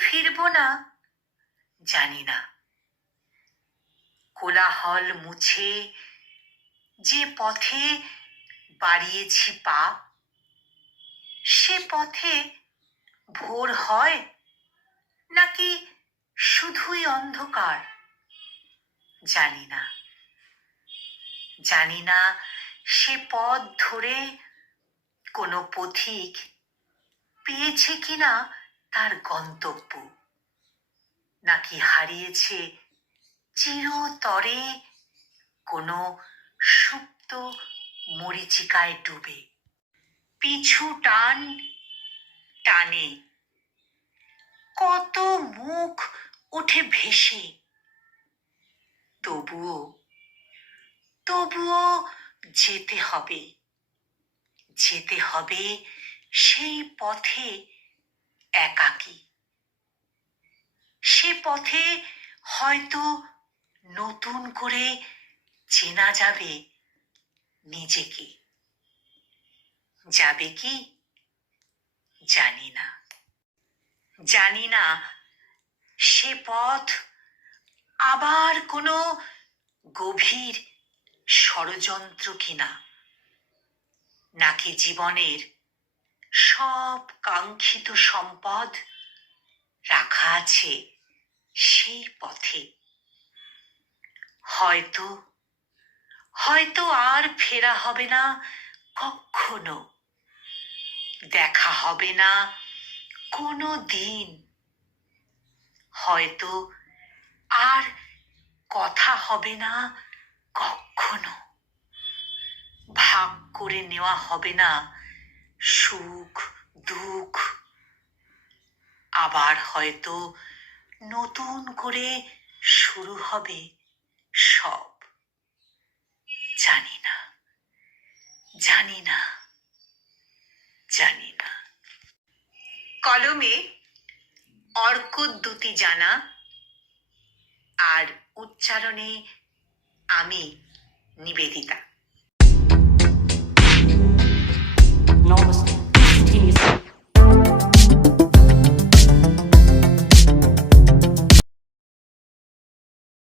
ফিরবো না? জানি না। কোলাহল মুছে যে পথে বাড়িয়েছি পা সে পথে ভোর হয়? নাকি শুধুই অন্ধকার? জানি না। জানি না সে পথ ধরে কোনো পথিক পেয়েছে কিনা? তার গন্তব্য। নাকি হারিয়েছে চিরতরে কোনো সুপ্ত মরিচিকায় ডুবে? পিছু টান, টানে। কত মুখ ওঠে ভেসে। তবুও তবুও যেতে হবে। যেতে হবে সেই পথে একাকী। সে পথে হয়তো নতুন করে চেনা যাবে নিজেকে। যাবে কি? জানি না। জানি না সে পথ আবার কোনো গভীর ষড়যন্ত্র কিনা, নাকি জীবনের সব কাঙ্ক্ষিত সম্পদ রাখা আছে সেই পথে। হয়তো হয়তো আর ফেরা হবে না, কখনো দেখা হবে না, কোনো দিন। হয়তো আর কথা হবে না, কখনো। ভাগ করে নেওয়া হবে না সুখ, দুঃখ। আবার হয়তো নতুন করে শুরু হবে সব। জানি না জানি না জানি না। কলমে অর্কদ্যুতি জানা আর উচ্চারণে আমি নিবেদিতা।